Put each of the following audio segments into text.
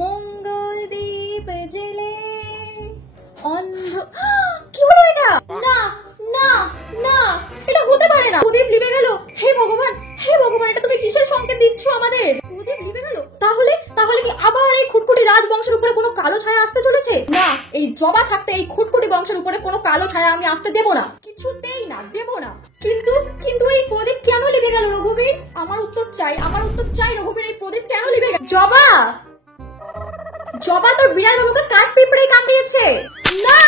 মঙ্গল দ্বীপ জেলে অন্ধ কি হলো এটা? না না না, এটা হতে পারে না। প্রদীপ লিভে গেল। হে ভগবান, হে ভগবান, এটা তুমি কিসের সংকেত দিচ্ছ আমাদের? প্রদীপ লিভে গেল। তাহলে তাহলে কি আবার এই খুটখুটি রাজবংশের উপরে কোনো কালো ছায়া আসতে চলেছে? না, এই জবা থাকতে এই খুটখুটি বংশের উপরে কোনো কালো ছায়া আমি আসতে দেব না, কিছুতেই না, দেব না। কিন্তু কিন্তু এই প্রদীপ কেন লিভে গেল রঘুবীর? আমার উত্তর চাই, আমার উত্তর চাই রঘুবীর, এই প্রদীপ কেন লিভে গেল? জবা, জবা, তোর বিড়াল বাবুকে কাঠ পিঁপড়ে কামড়িয়েছে। না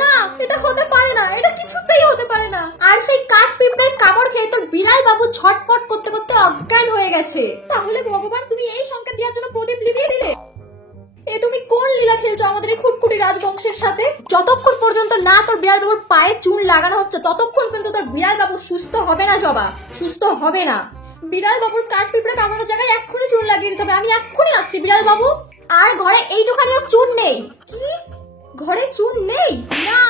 না, এটা হতে পারে না, এটা কিছুতেই হতে পারে না। আর সেই কাঠ পিঁপড়ের কামড় খেয়ে তোর বিড়াল বাবু ছটপট করতে করতে অজ্ঞান হয়ে গেছে। তাহলে ভগবান, তুমি এই সংকেত দেওয়ার জন্য প্রদীপ লিভিয়ে দিলে? এ তুমি কোন লীলা খেলছো আমাদের এই খুটখুটি রাজবংশের সাথে? যতক্ষণ পর্যন্ত না তোর বিড়াল বাবুর পায়ে চুন লাগানো হচ্ছে ততক্ষণ কিন্তু তোর বিড়াল বাবু সুস্থ হবে না জবা, সুস্থ হবে না। বিড়াল বাবুর কাঠ পিঁপড়ে কামড়ানোর জায়গায় এক্ষুনি চুন লাগিয়ে দিতে হবে। আমি এক্ষুনি আসছি বিড়াল বাবু। আর ঘরে এইটুখানিও চুন নেই? কি, ঘরে চুন নেই? না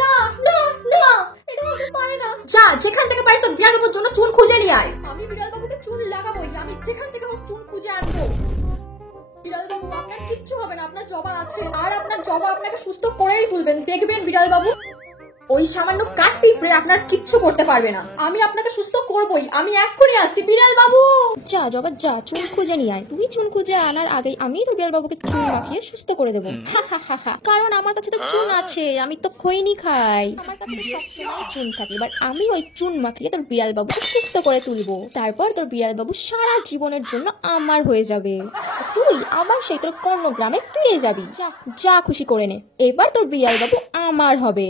না না না, এটা হতে পারে না। যা, যেখান থেকে পারিস তোর বিড়াল বাবুর জন্য চুন খুঁজে নিয়ে আয়। আমি বিড়াল বাবুকে চুন লাগাবোই, আমি যেখান থেকে হোক চুন খুঁজে আনবো। বিড়াল বাবু, আপনার কিচ্ছু হবে না, আপনার জবা আছে, আর আপনার জবা আপনাকে সুস্থ করেই তুলবেন, দেখবেন বিড়াল বাবু। ওই সামান্য কাঠ পিঁপড়ে আপনার কিচ্ছু করতে পারবে না। আমি আপনাকে সুস্থ করবই, আমি এক্ষুনি আসছি বিড়াল বাবু। যা জবা, যা চুন খুঁজে নিয়ে আয়। তুই চুন খুঁজে আনার আগেই আমি তোর বিড়াল বাবুকে চুন মাখিয়ে সুস্থ করে দেবো। কারণ আমার কাছে তো চুন আছে, আমি তো খৈনি খাই, আমার কাছে তো সবসময় চুন থাকে। এবার আমি ওই চুন মাখিয়ে তোর বিড়াল বাবুকে সুস্থ করে তুলবো। তারপর তোর বিড়াল বাবু সারা জীবনের জন্য আমার হয়ে যাবে। তুই আবার সেই তোর কর্ণ গ্রামে ফিরে যাবি। যা যা খুশি করে নে, এবার তোর বিড়াল বাবু আমার হবে।